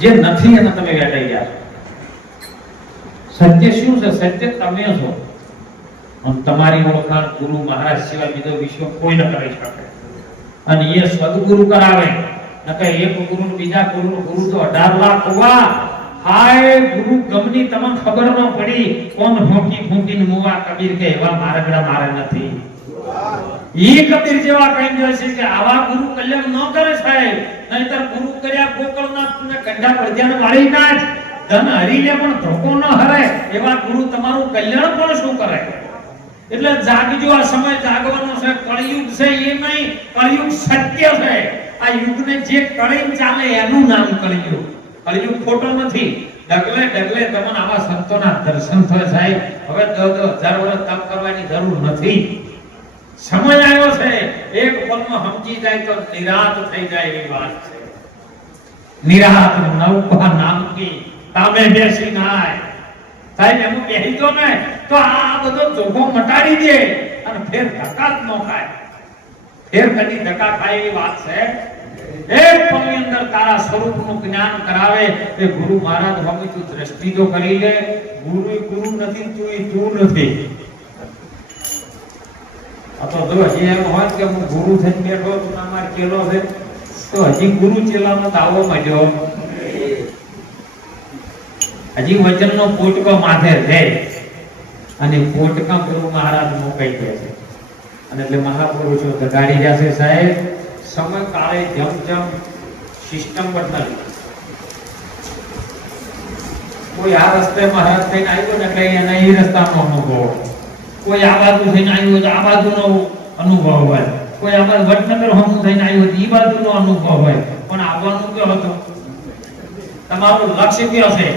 જે નથી એને તમે વેચાઈ ગયા સત્ય શું છે? સત્ય તમે છો. અને તમારી ઓળખાણ ગુરુ મહારાજ સિવાય બીજો વિશ્વ કોઈ ન કરી શકે. અને એ સદગુરુ કરાવે. નકે એક ગુરુ બીજા ગુરુ ગુરુ તો 18 લાખ હોવા. હાય, ગુરુ ગમની તમને ખબર ન પડી. કોણ ફૂંકી ફૂંકીને મુવા કબીર કે એવા મારગડા મારે નથી. ન ને ન એટલે જાગજો, આ સમય જાગવાનો છે. કળિયુગ છે એ નહીં, કળિયુગ સત્ય છે. આ યુગને જે કળી ચાલે એનું નામ કળિયુગ. કળિયુગ ખોટો નથી. ડગલે ડગલે તમને આવા સંતોના દર્શન થાય સાહેબ. હવે દસ દસ હજાર વર્ષ તપ કરવાની જરૂર નથી. સમય આવ્યો છે. એક પલમાં સમજી જાય તો નિરાત થઈ જાય એવી વાત છે. નિરાત નૌકા નામકી તામે બેસી નાય. સાહેબ, એમ બેસી તો ને તો આ બધો જોખો મટાડી દે અને ફેર ધક્કા જ ન ખાય. ફેર કદી ધક્કા ખાય એવી વાત છે? એક પલની અંદર તારા સ્વરૂપનું જ્ઞાન કરાવે એ ગુરુ મહારાજ સ્વામી તું દ્રષ્ટિ તો કરી લે. ગુરુ ગુરુ નથી, તું તું નથી. તો જો હજી એમ હોત કે હું ગુરુ થઈને બેઠો છું અમાર ચેલો છે, તો હજી ગુરુ ચેલાનો તાવો મજો હજી વચનનો પોટકો માથે છે. અને પોટકા ગુરુ મહારાજ મોકલી દે છે. અને એટલે મહાપુરુષો ગગાડી રહ્યા છે સાહેબ. સમય કાળે જમ જેમ સિસ્ટમ બદલાવી કોઈ આ રસ્તે મહારાજ થઈને આવ્યો ને એટલે એને એ રસ્તાનો અનુભવ. કોઈ આ થઈને આવ્યો તો આ બાજુનો અનુભવ હોય. કોઈ આ બાજુ વડનગર થઈને આવ્યો તો એ બાજુનો અનુભવ હોય. પણ આવવાનું કયો હતો? તમારું લક્ષ્ય કયો છે?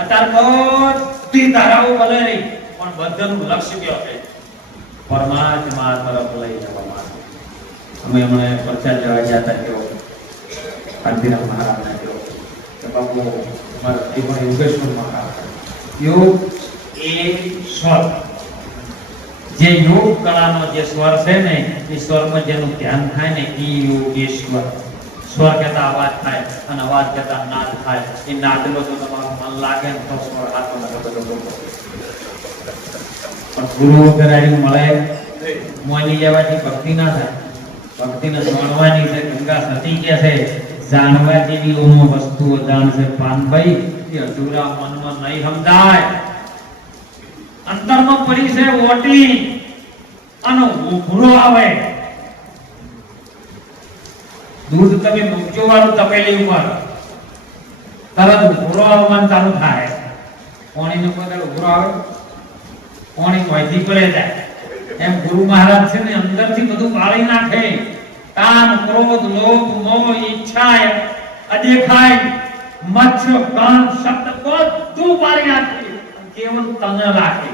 અત્યારે બધી ધારાઓ બદલે નહીં, પણ બધાનું લક્ષ્ય કયો છે? પરમાત્મા તરફ લઈ જવા માટે. અમે હમણાં પ્રચાર જવા ગયા હતા કેવો કાંતિરામ મહારાજને કેવો કે બાપુ, અમારા જીવન યોગેશ્વર મહારાજ. યોગ એ સ્વર. જે યોગ કળાનો જે સ્વર છે ને, એ સ્વરમાં જેનું ધ્યાન થાય ને એ યોગેશ્વર. સ્વર કહેતા અવાજ થાય અને અવાજ કહેતા નાદ થાય. એ નાદનો જો તમારું મન લાગે ને, તો સ્વર હાથો ને બધો બધો પણ ગુરુ કરાવી મળે, મોની લેવાથી ભક્તિ ના થાય. ભક્તિને જાણવાની છે, ગંગા સતી કે છે, જાણવા જેવી ઓનો વસ્તુઓ જાણશે પાનભાઈ એ અધૂરા મનમાં નહીં સમજાય. અંતરમાં પડી છે ઓટી અને ઉભરો આવે. દૂધ તમે મૂકજો વાળું તપેલી ઉપર. તરત ઉભરો આવવાનું ચાલુ થાય. પાણી નો પગલ ઉભરો આવે. પાણી મોયથી પડે જાય? એમ ગુરુ મહારાજ છે ને અંદરથી બધું બાળી નાખે. કામ ક્રોધ, લોભ, મોહ ઈચ્છા અદેખાય, મચ્છ કાન શબ્દ બધું બાળી નાખે. કેવલ તને રાખે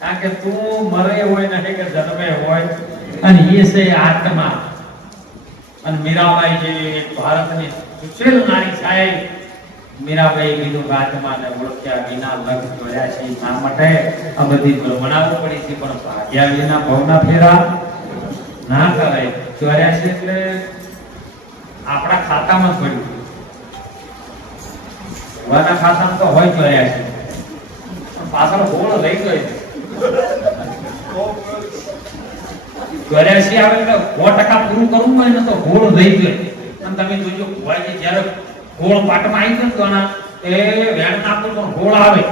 કારણ કે તું મરે હોય નહીં કે જન્મે હોય, અને એ છે આત્મા. અને મીરાબાઈ જે ભારતની સુશીલ નારી સાહેબ, મીરાબાઈ કીધું આત્માને ઓળખ્યા વિના લગ જોયા છે ના માટે આ બધી ભ્રમણાઓ પડી છે, પણ ભાગ્યા વિના ભવના ફેરા ના કરાય. જોયા છે એટલે આપણા ખાતામાં પડ્યું ભગવાનના ખાતામાં તો હોય જોયા છે. પાછળ ગોળ લઈ ગઈ ચોર્યાસી આવે એટલે સો ટકા પૂરું કરવું હોય ને તો ગોળ લઈ ગયો અને તમે જોજો ભુવાજી જ્યારે ગોળ પાટમાં આવી ગયો તો એ વેણ નાખો તો ગોળ આવે.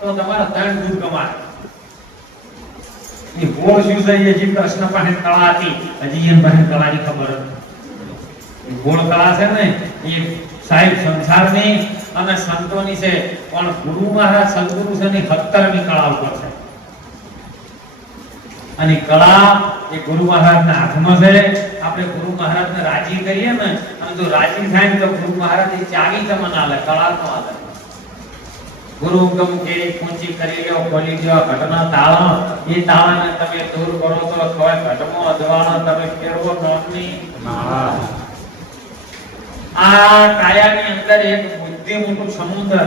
તો તમારા ત્રણ દૂધ કમાય એ ગોળ શું જે કૃષ્ણ પાસે કળા હતી. હજી એમ પાસે કળાની ખબર હતી. ગોળ કળા છે ને, એ સાહેબ સંસારની અને સંતોની છે. પણ ગુરુ મહારાજ સદગુરુ છે એની સત્તરમી કળા ઉપર છે. અને કળા એ ગુરુ મહારાજના હાથમાં છે. આપણે ગુરુ મહારાજને રાજી કરીએ ને અને જો રાજી થાય તો ગુરુ મહારાજ એ ચાવી તમને આલે કળા તો આલે ગુરુ ગમ કે પૂંચી કરી લ્યો ખોલી લ્યો ઘટના તાળા. એ તાળાને તમે દૂર કરો તો કોઈ ઘટમો અજવાળો તમે ફેરવો નોટની આ કાયાની અંદર એક બુદ્ધિ મોટું સમુદ્ર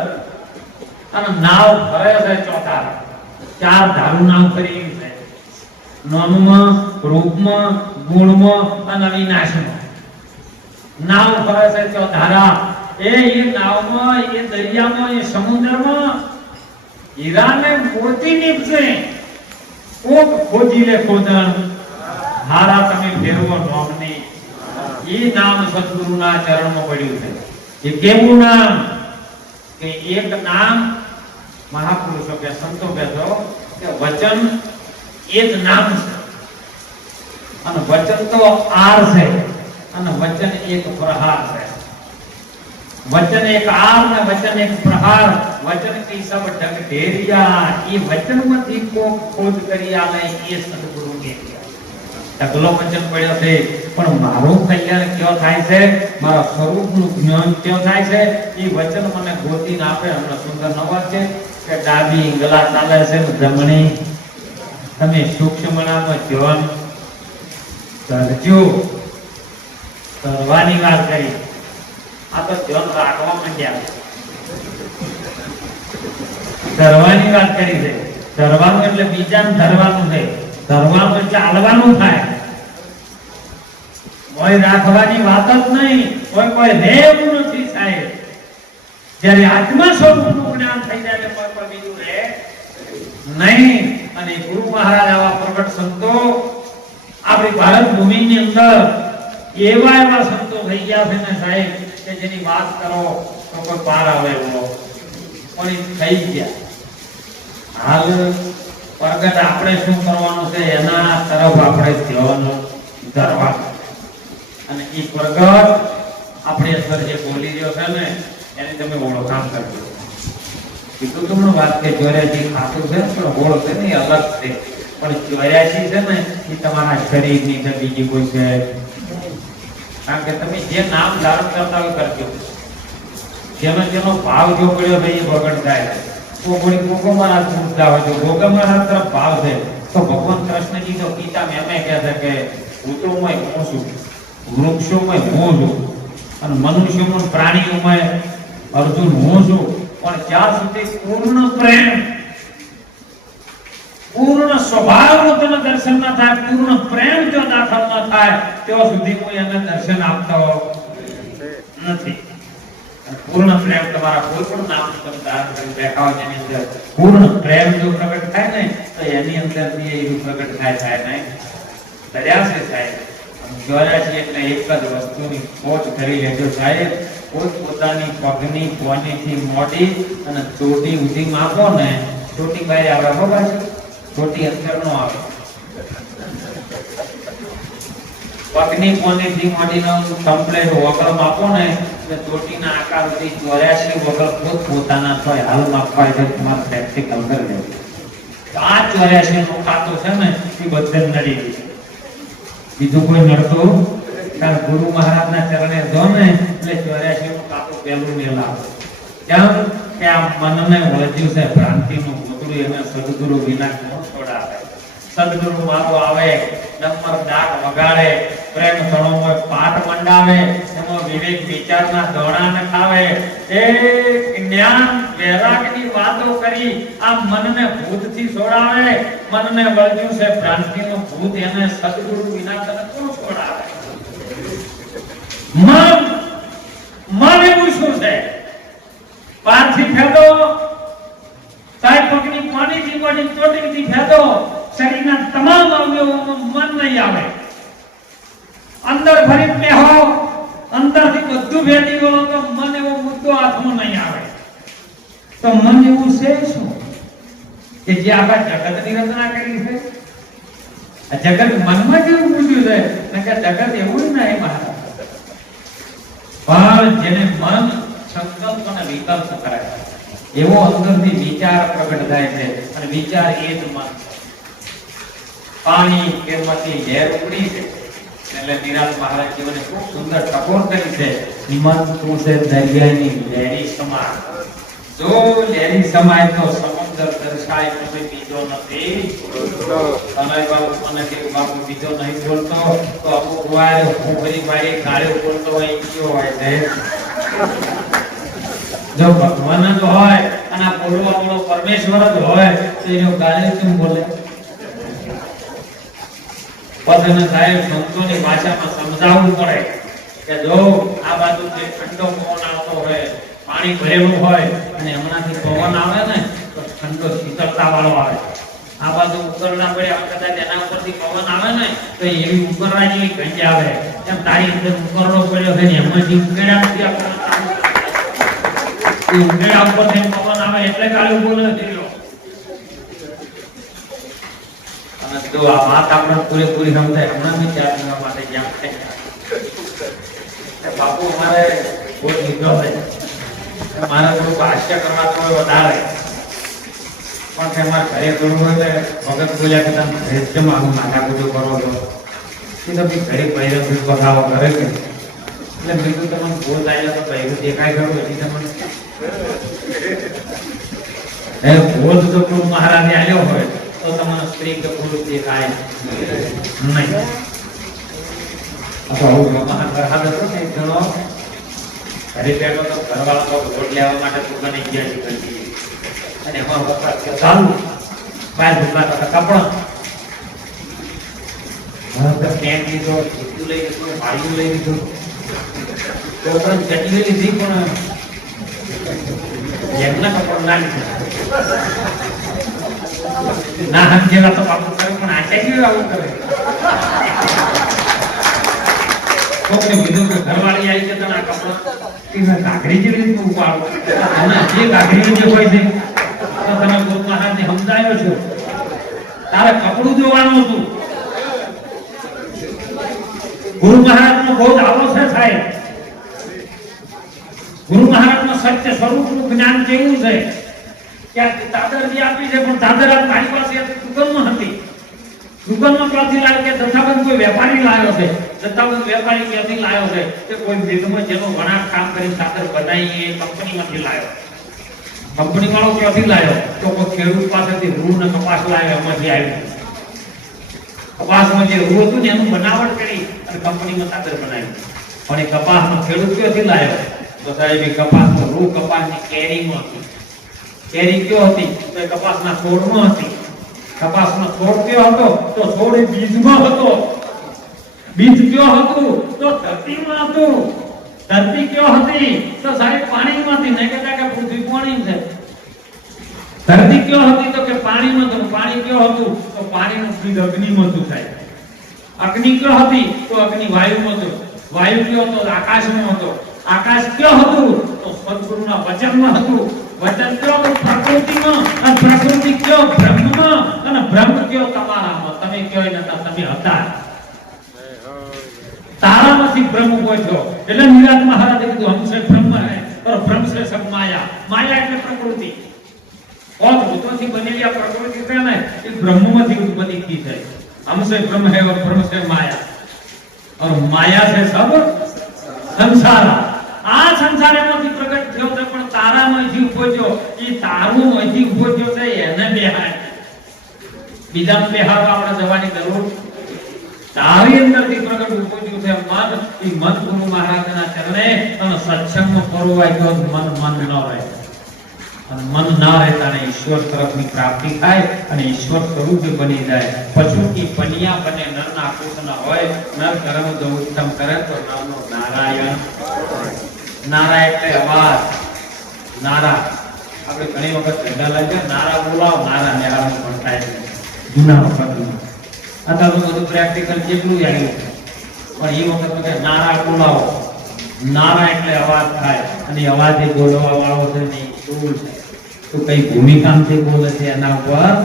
અને નાવ ફરે છે ચોથા ચાર ધારું નામ એવી છે નામમાં રૂપમાં, ગુણમાં અને અવિનાશમાં નાવ ફરે છે ચોધારા એ એ નાવમાં એ દરિયામાં એ સમુદ્રમાં હીરાને મોતી નીપશે કોક ખોજી લે ખોદણ. હારા તમે ફેરવો નોમની એ નામ સદગુરુના ચરણમાં પડ્યું છે. એ કેવું નામ? કે એક નામ મહાપુરુષો કે સંતો કહેતો કે વચન એ નામ છે. અને વચન તો આર છે, અને વચન એક પ્રહાર છે. વચન એક આર ને વચન એક પ્રહાર, વચન કી સબ ઢગ ઢેરિયા એ વચનમાંથી કો ખોજ કરી આલે, એ સદગુરુ કે ઢગલો વચન પડ્યો છે, પણ મારું કલ્યાણ કયો થાય છે? મારા સ્વરૂપનું જ્ઞાન કયો થાય છે? એ વચન મને ગોતીને આપે, હમણાં સુંદર નવા છે. કે ડાબી ગલા ચાલે છે જમણી. તમે સૂક્ષ્મણામાં ધ્યાન કરજો કરવાની વાત કરી. આ તો ધ્યાન રાખવા માંડ્યા. ધરવાની વાત કરી છે. ધરવાનું એટલે બીજાને ધરવાનું છે. ધરવાનું એટલે હાલવાનું થાય. કોઈ રાખવાની વાત જ નહીં. કોઈ કોઈ રેવું નથી સાહેબ. જ્યારે આત્મા સ્વરૂપનું જ્ઞાન થઈ જાય એટલે કોઈ પણ બીજું રહે નહીં. અને ગુરુ મહારાજ આવા પ્રગટ સંતો આપણી ભારત ભૂમિની અંદર એવા એવા સંતો થઈ ગયા છે ને સાહેબ કે જેની વાત કરો તો કોઈ પાર આવે એવો પણ થઈ ગયા. હાલ પ્રગટ આપણે શું કરવાનું છે? એના તરફ આપણે ધ્યાન ધરવાનું. અને એ પ્રગટ આપણે અંદર જે બોલી રહ્યો છે ને એની તમે ઓળખાણ કરજો કીધું તમને વાત કે ચોર્યાસી ખાતું છે, પણ ઓળો છે ને અલગ છે. પણ ચોર્યાસી છે ને, એ તમારા શરીરની છે, બીજી કોઈ છે. કારણ કે તમે જે નામ ધારણ કરતા હોય કરજો જેનો જેનો ભાવ જો પડ્યો ભાઈ એ બગડ થાય. કોઈ કોકો મહારાજ પૂછતા હોય તો ગોગા મહારાજ તરફ ભાવ છે. તો ભગવાન કૃષ્ણજી તો ગીતા મેં એમ કહે છે કે ભૂતોમાં હું છું, વૃક્ષોમાં હું છું, અને મનુષ્યોમાં પ્રાણીઓમાં અર્જુન હું છું પણ જ્યાં સુધી પૂર્ણ પ્રેમ પૂર્ણ સ્વભાવનું તને દર્શન ના થાય પૂર્ણ પ્રેમ જો દાખલ ન થાય ત્યાં સુધી હું એને દર્શન આપતો નથી અને પૂર્ણ પ્રેમ તમારા કોઈ પણ નામ તમે ધારણ કરી બેઠા હોય જેની અંદર પૂર્ણ પ્રેમ જો પ્રગટ થાય ને તો એની અંદર બી એવું પ્રગટ થાય થાય નહીં દર્યા છે સાહેબ ચોર્યાસી એટલે એક જ વસ્તુની ખોજ કરી લેજો સાહેબ પોત પોતાની પગની કોનીથી મોડી અને ચોટી ઉધી માપો ને, ચોટી બહાર આવે, બરાબર? ચોટી અંદર નો આવે. પગની કોનીથી મોડીનો કમ્પ્લેટ વગર માપો ને, એટલે ચોટીના આકાર સુધી ચોર્યાસી વગર પોત પોતાના તો હાલ માપવા એટલે તમારે પ્રેક્ટિકલ કરી લેવું. આ ચોર્યાસી નું ખાતું છે ને, એ બધે નડી ગયું. બીજું કોઈ નડતું? કારણ ગુરુ મહારાજના ચરણે જો ને એટલે ચોર્યાસી નું કાપું પહેલું મેલા કેમ? કે આ મનને વળજ્યું છે ભ્રાંતિનું ભૂતરું એને સદગુરુ વિના છોડાવે? સદગુરુ મારો આવે, નંબર ડાક વગાડે, પ્રેમ સણોમાં પાઠ મંડાવે, એમાં વિવેક વિચારના દોણા ખાવે એ જ્ઞાન વૈરાગની વાતો કરી આ મનને ભૂતથી છોડાવે. મનને વળજ્યું છે ભ્રાંતિનું ભૂત, એને સદગુરુ વિના તને કોણ છોડાવે મન મન એવું શું છે પારથી ફેદો. સાહેબ, પગની પાણીથી મળી ચોટીથી ફેદો. શરીરના તમામ અવયવોમાં મન નહીં આવે. અંદર ફરી બેહો. અંદરથી બધું ભેદી ગયો તો મન એવો મુદ્દો હાથમાં નહીં આવે. તો મન એવું છે શું? કે જે આખા જગતની રચના કરી છે? આ જગત મનમાં કેવું પૂછ્યું છે? કે જગત એવું જ નહીં, મહારાજ. પણ જેને મન સંકલ્પ અને વિકલ્પ કરાય. એવો અંદરથી વિચાર પ્રગટ થાય છે અને વિચાર એ જ મન પાણી કેમાંથી લહેર ઉપડી છે. એટલે નિરાલ મહારાજ જીવને ખૂબ સુંદર ટકોર કરી છે. મન તું છે? દરિયાની લહેરી સમાન જો લહેરી સમાય તો સમુદ્ર દર્શાય તમે બીજો નથી. તમે બાબુ મને કેવું બાપુ બીજો નહીં બોલતો તો અમુક વાર હું ફરી મારી ગાળ્યો બોલતો હોય ગયો હોય છે. જો ભગવાન જ હોય અને આ વાળો પરમેશ્વર જ હોય, તો એનો ગાળ્યો કેમ બોલે? પદન સાહેબ સંતોની ભાષામાં સમજાવવું પડે કે જો આ બાજુ જે ઠંડો પવન આવતો હોય, પાણી ભરેલું હોય અને હમણાંથી પવન આવે ને, તો ઠંડો શીતળતા વાળો આવે. આ બાજુ ઉકરડા પડ્યા કદાચ એના ઉપરથી પવન આવે ને, તો એવી ઉકરડા જેવી ગંજ આવે. એમ તારી અંદર ઉકરડો પડ્યો હોય ને એમાંથી ઉકેડા નથી એ એટલે કાલે ઊભો અને આ વાત આપણે પૂરેપૂરી સમજાય, હમણાં બાપુ મારે બહુ લીધો છે. મારે થોડુંક હાસ્ય કરવા તો વધારે. પણ તેમાં ઘરે કરવું તો ભગત બોલ્યા કે ઘરે જ એ તો ઘરે પહેરો બી કરે છે. એટલે બીજું તમને ભૂલ થાય તો પહેરું દેખાય ખરું એની તમને એ ભોજ તો કોઈ મહારાજ આવ્યો હોય, તો તમને સ્ત્રી કે પુરુષ દેખાય નહીં. અથવા એમાં વપરાશ ચાલુ. બહાર દુકાન હતા કપડાં લઈ લીધું, ભાઈઓ લઈ લીધો. તો લીધી પણ કપડાં ના લીધા ના પણ આચા કેવું આવું કરે આવી છે તને આ કપડાં કે મેં ઘાઘરી જેવી રીતનું ઉપાડો અને હોય છે તમે મહારાજને સમજાયો છો તારે કપડું જોવાનું હતું ગુરુ મહારાજનો બહુ જ આવો છે સાહેબ ગુરુ મહારાજનો સત્ય સ્વરૂપનું જ્ઞાન કેવું છે. કે આ ચાદર જે આપી છે, પણ દાદર આ તારી પાસે દુકાનમાં હતી. દુકાનમાં ક્યાંથી લાવ્યો કે જથ્થાબંધ કોઈ વેપારી લાવ્યો છે? જથ્થાબંધ વેપારી ક્યાંથી લાવ્યો છે? કે કોઈ મિલમાં જેનો વણાટ કામ કરી દાદર બનાવી એ કંપનીમાંથી લાવ્યો. કંપની વાળો ક્યાંથી લાવ્યો? તો કોઈ ખેડૂત પાસેથી રૂ ને કપાસ લાવ્યો, એમાંથી આવ્યું. કપાસમાં જે રૂ હતું ને એનું બનાવટ કરી અને કંપનીમાં સાદર બનાવ્યું. પણ એ કપાસમાં ખેડૂત ક્યાંથી લાવ્યો? તો સાહેબ કપાસ રૂ કપાસની કેરીમાં હતી. કેરી કયો હતી? તો કપાસના છોડમાં હતી. કપાસનો છોડ કયો હતો? તો છોડ બીજમાં હતો. બીજ કયો હતું? તો ધરતીમાં હતું. ધરતી કયો હતી? તો સાહેબ, પાણીમાંથી. નહીં કહેતા કે પૃથ્વી પાણી છે. ધરતી કયો હતી? તો કે પાણીમાં હતું. પાણી કયો હતું? તો પાણીનું બીજ અગ્નિમાં હતું સાહેબ. અગ્નિ કયો હતી? તો અગ્નિ વાયુમાં હતો. વાયુ કયો હતો? આકાશમાં હતો. આકાશ કયો હતું તો સદગુરુના વચનમાં હતું વચન કયો તો પ્રકૃતિમાં અને પ્રકૃતિ કયો બ્રહ્મમાં અને બ્રહ્મ કયો તમારામાં તમે કયો નતા તમે હતા તારામાંથી બ્રહ્મ પહોંચ્યો એટલે નિરાત મહારાજે કીધું હમ સે બ્રહ્મ હે और બ્રહ્મ સે સબ માયા માયા એટલે પ્રકૃતિ और ભૂતોથી બનેલી આ પ્રકૃતિ છે ને એ બ્રહ્મમાંથી ઉત્પત્તિ થઈ છે હમ સે બ્રહ્મ है और ब्रह्म से माया और माया से सब સંસાર આ સંસારમાંથી પ્રગટ થયો છે પણ તારામાંથી ઊભો થયો. એ તારું માંથી ઊભો છે, એને બેહાય. બીજા બેહાડવા આપણે જવાની જરૂર. તારી અંદરથી પ્રગટ ઉપજ્યું છે, મન. એ મન ગુરુ મહારાજના ચરણે અને સત્સંગમાં પરોવાય તો મન મન ન રહે. અને મન ના રહેતા ને ઈશ્વર તરફની પ્રાપ્તિ થાય અને ઈશ્વર સ્વરૂપ બની જાય. પછી પનિયા બને, નરના ન હોય, નર કરમ ઉત્તમ કરે તો નામનો નારાયણ. નારા એટલે અવાજ. નારા. આપણે ઘણી વખત ઝંડા લાગ્યા, નારા બોલાવો, નારા નેહાળો પણ થાય જૂના વખત અત્યારે બધું પ્રેક્ટિકલ જેટલું આવ્યું પણ એ વખત બધે નારા બોલાવો. નારા એટલે અવાજ થાય. અને અવાજ એ બોલવા વાળો છે ને બોલ છે. તો કઈ ભૂમિકાંથી બોલે છે એના ઉપર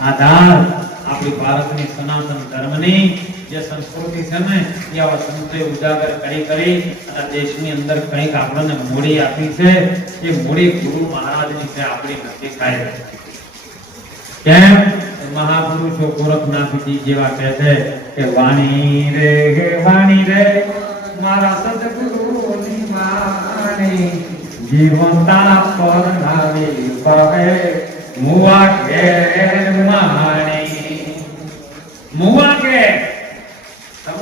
આધાર. આપણી ભારતની સનાતન ધર્મની જે સંસ્કૃતિ છે ને, એ આવા સંતોએ ઉજાગર કરી કરી અને દેશની અંદર કંઈક આપણને મૂડી આપી છે, એ મૂડી ગુરુ મહારાજની છે, આપણી નથી થાય કેમ? મહાપુરુષો ગોરખનાથજી જેવા કહે છે કે, વાણી રે, હે વાણી રે, મારા સદગુરુની વાણી, જીવન તારા પર નાવી પગે મુવા ઘેર માણી. મુવા કે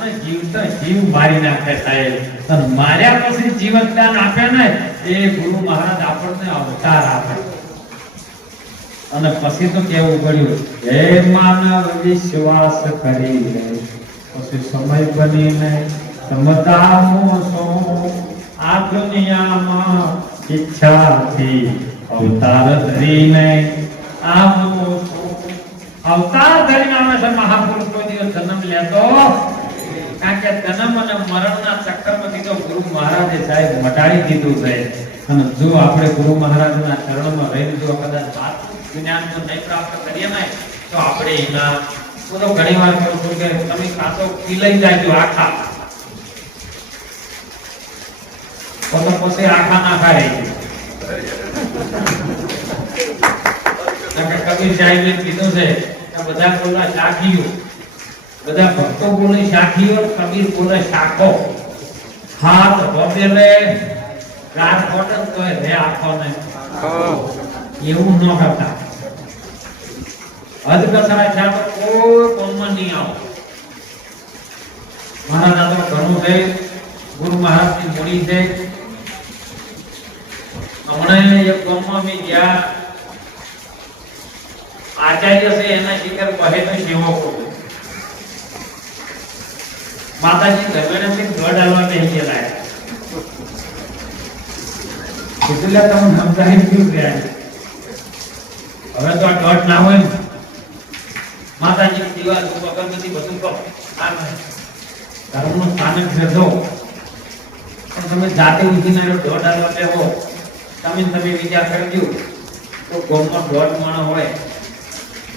તમે જીવતા જીવ મારી નાખે સાહેબ. અને માર્યા પછી જીવન દાન આપે ને, એ ગુરુ મહારાજ આપણને અવતાર આપે. અને પછી તો કેવું પડ્યું હે માનવ વિશ્વાસ કરી લે પછી સમય બનીને સમતા મોસો આ દુનિયામાં ઈચ્છાથી અવતાર ધરીને આ મોસો અવતાર ધરીને આવે છે મહાપુરુષ દિવસ જન્મ લેતો કે જન્મ અને મરણના ચક્કરમાંથી તો ગુરુ મહારાજે સાહેબ મટાડી દીધું છે. અને જો આપણે ગુરુ મહારાજના ચરણમાં રહીને જો કદાચ સાચું જ્ઞાન જો નહીં પ્રાપ્ત કરીએ ને, તો આપણે એના હું તો ઘણી વાર કહું છું કે તમે કાં પીલાઈ ખીલાઈ જાય જો આખા. પોતે પોતે આખા ના ખાય. કબીર સાહેબે કીધું છે કે બધા બોલા શાખીઓ બધા ભક્તો બોલે શાખીઓ કબીર બોલે શાખો. હાથ વગેરે ગાઢ કોટન તો હે આખો ને એવું ન કરતા. હદ કસરા છે આપણે કોઈ કોમમાં નહીં આવો. મહારાજ તો ઘણું છે, ગુરુ મહારાજની મૂડી છે. હમણાં એક ગામમાં મેં ગયા. આચાર્ય છે, એના શિખર બહે તો સેવકો. માતાજી ગરબેને થી ગઢ આલવા બેસી ગયેલા એટલે તમને સમજાવી ગયું કે હવે તો આ દોઢ ના હોય ને. માતાજી દિવાલ અગરબત્તી બધું કરો. ધર્મનું સ્થાનક છે પણ તમે જાતે ઉઠીને દોઢ આલવા લેવો તમે તમે વિચાર કરજો તો ગામમાં દોઢ માણસ હોય.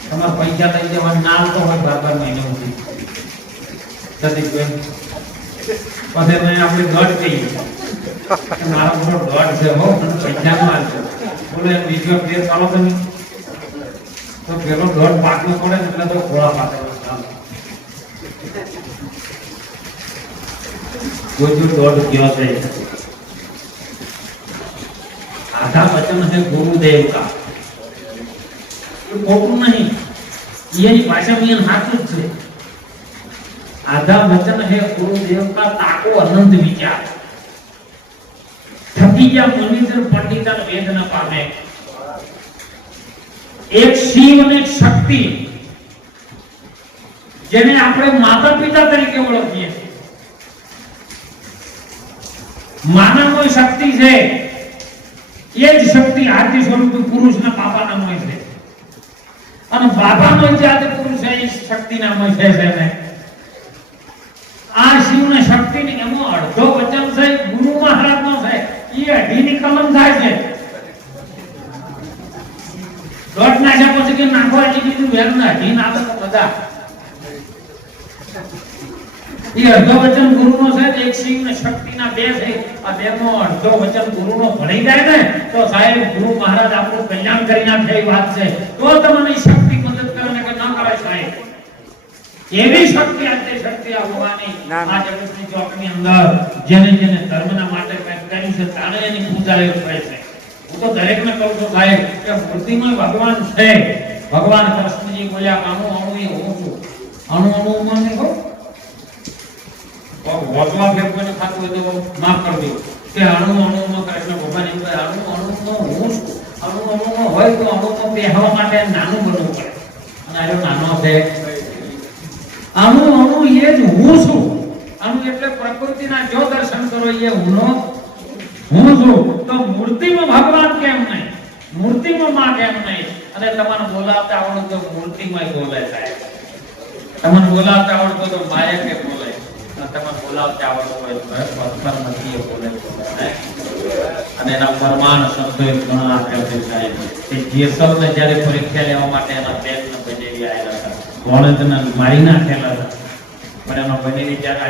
તમારે પૈસા લઈ જવા ના આવતો હોય બાર મહિને સુધી. સતીશબેન પછી મેં આપણે ગઢ કહીએ. મારો મોટો ગઢ છે, હો પૈસા છે. બોલે, બીજો ફેર કરો તમે. તો પેલો ગઢ પાકવો પડે એટલે તો ખોળા પાકે. આધા વચન છે ગુરુદેવ એની ભાષામાં જ છે. આધા વચન હે ગુરુદેવ કા તાકો અનંત વિચાર થકી ગયા મુનિદર પંડિતન વેદ ન પામે એક શિવ અને એક શક્તિ જેને આપણે માતા પિતા તરીકે ઓળખીએ છીએ. માનવની શક્તિ છે, એ જ શક્તિ આદિ સ્વરૂપ પુરુષના બાપાના મય છે. અને બાપાનો જે આદિ પુરુષ છે, એ શક્તિના મય છે છે ને આ શિવને શક્તિની એમાં અડધો વચન છે, ગુરુ મહારાજનો છે એ અઢીની કલમ થાય છે. દોઢ નાખ્યા પછી કે નાખવા હજી બીજું વેર ના અઢી નાખે તો બધા. એ અડધો વચન ગુરુનો છે, ને એક શિવ ને શક્તિના બે છે. આ બેનો અડધો વચન ગુરુનો ભળી જાય ને, તો સાહેબ ગુરુ મહારાજ આપણું કલ્યાણ કરી નાખે એ વાત છે. તો તમને ઈ શક્તિ મદદ કરે ને કે ન કરે સાહેબ. એવી શક્તિ અંતે શક્તિ આ ભગવાનની ના, ના. આ જગતની ચોકની અંદર જેને જેને ધર્મના માટે કંઈક કરી છે તાણે એની પૂજા એ થાય છે. હું તો દરેકને કહું છું ભાઈ કે મૂર્તિમાં ભગવાન છે. ભગવાન કૃષ્ણજી બોલ્યા અણુ અણુ એ હું છું. અણુ અણુ માં નહીં હો વચમાં ફેર ખાતું હોય તો માફ કરી દો. કે અણુ અણુમાં કૃષ્ણ ભગવાન એમ કહે અણુ અણુમાં હું છું. અણુ અણુમાં હોય તો અણુમાં બેહવા માટે નાનું બનવું પડે. અને આનો નાનો છે અણુ અણુ એ જ હું છું અણુ એટલે પ્રકૃતિના જો દર્શન કરો હું છું. તો મૂર્તિમાં ભગવાન કેમ નહીં? મૂર્તિમાં માં કેમ નહીં? અને તમને બોલાવતા આવડતું તો મૂર્તિમાં બોલે સાહેબ. તમને બોલાવતા આવડતું તો માયા કે બોલે? તમને બોલાવતા આવડતું હોય તો પથ્થર નથી બોલે. અને એના પરમાણ શબ્દો એ ઘણા આપેલ છે, સાહેબ. કે જેસલને જ્યારે પરીક્ષા લેવા માટે એના બેનને બનેવી આવેલા હતા. ગોળદને મારી નાખેલા હતા. પણ એનો ભજેલી જ્યારે